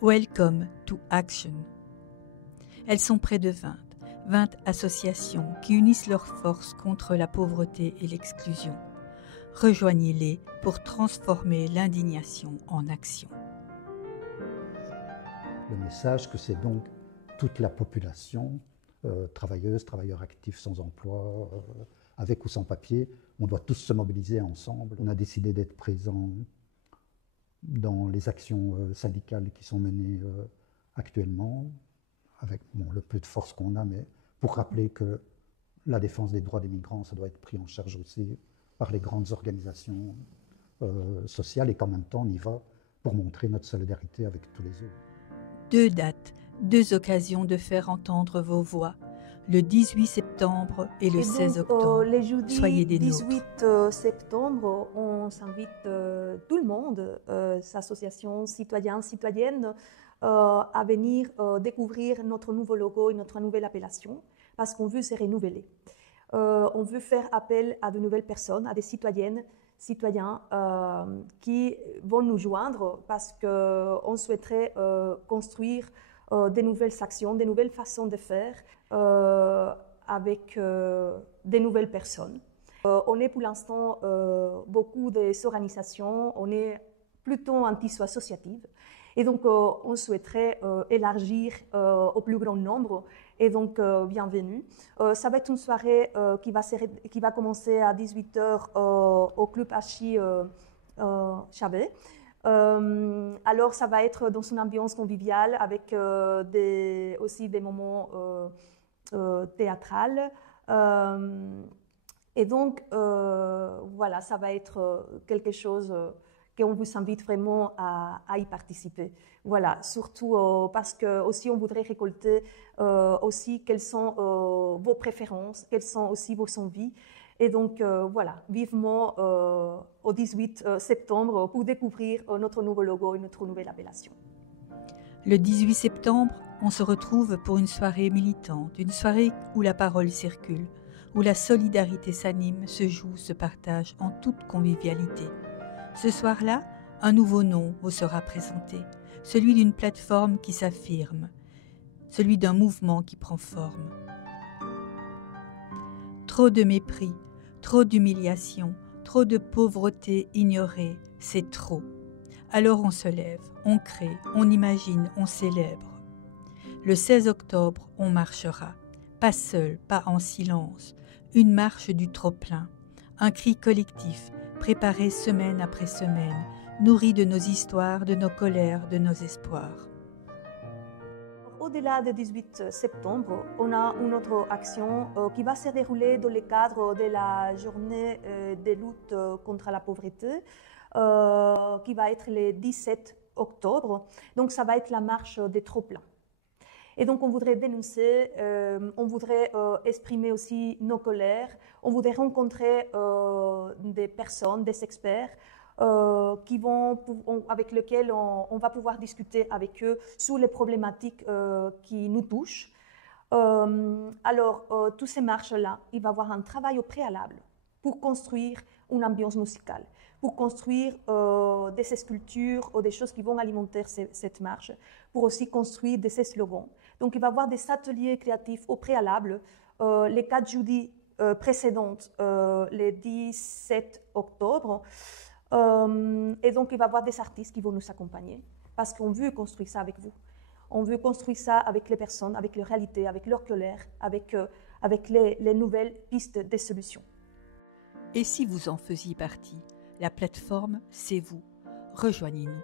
Welcome to Action. Elles sont près de 20 associations qui unissent leurs forces contre la pauvreté et l'exclusion. Rejoignez-les pour transformer l'indignation en action. Le message que c'est donc toute la population, travailleuses, travailleurs actifs sans emploi, avec ou sans papier, on doit tous se mobiliser ensemble. On a décidé d'être présents dans les actions syndicales qui sont menées actuellement, avec le peu de force qu'on a, mais pour rappeler que la défense des droits des migrants, ça doit être pris en charge aussi par les grandes organisations sociales, et qu'en même temps, on y va pour montrer notre solidarité avec tous les autres. 2 dates, 2 occasions de faire entendre vos voix, le 18 septembre et le 16 octobre. Les jeudis Soyez des 18 nôtres. septembre, on s'invite tout le monde, associations citoyens, citoyennes, à venir découvrir notre nouveau logo et notre nouvelle appellation, parce qu'on veut se renouveler. On veut faire appel à de nouvelles personnes, à des citoyennes, citoyens qui vont nous joindre parce qu'on souhaiterait construire des nouvelles actions, des nouvelles façons de faire avec des nouvelles personnes. On est pour l'instant beaucoup des organisations, on est plutôt un tissu associatif. Et donc, on souhaiterait élargir au plus grand nombre. Et donc, bienvenue. Ça va être une soirée qui va commencer à 18h au Club Hachi Chabet. Alors, ça va être dans une ambiance conviviale avec aussi des moments théâtrales. Et donc, voilà, ça va être quelque chose qu'on vous invite vraiment à y participer. Voilà, surtout parce que aussi on voudrait récolter aussi quelles sont vos préférences, quelles sont aussi vos envies. Et donc voilà, vivement au 18 septembre pour découvrir notre nouveau logo et notre nouvelle appellation. Le 18 septembre, on se retrouve pour une soirée militante, une soirée où la parole circule, où la solidarité s'anime, se joue, se partage en toute convivialité. Ce soir-là, un nouveau nom vous sera présenté, celui d'une plateforme qui s'affirme, celui d'un mouvement qui prend forme. Trop de mépris, trop d'humiliation, trop de pauvreté ignorée, c'est trop. Alors on se lève, on crée, on imagine, on célèbre. Le 16 octobre, on marchera, pas seul, pas en silence, une marche du trop-plein, un cri collectif, préparé semaine après semaine, nourri de nos histoires, de nos colères, de nos espoirs. Au-delà du 18 septembre, on a une autre action qui va se dérouler dans le cadre de la journée de lutte contre la pauvreté, qui va être le 17 octobre. Donc, ça va être la marche des trop-pleins. Et donc, on voudrait dénoncer, on voudrait exprimer aussi nos colères, on voudrait rencontrer des personnes, des experts avec lesquels on va pouvoir discuter avec eux sur les problématiques qui nous touchent. Alors, toutes ces marches-là, il va y avoir un travail au préalable pour construire une ambiance musicale, pour construire des sculptures ou des choses qui vont alimenter cette marche, pour aussi construire des slogans. Donc, il va y avoir des ateliers créatifs au préalable. Les 4 jeudis précédents, le 17 octobre. Et donc, il va y avoir des artistes qui vont nous accompagner parce qu'on veut construire ça avec vous. On veut construire ça avec les personnes, avec leur réalité, avec leur colère, avec les nouvelles pistes de solutions. Et si vous en faisiez partie, la plateforme, c'est vous. Rejoignez-nous.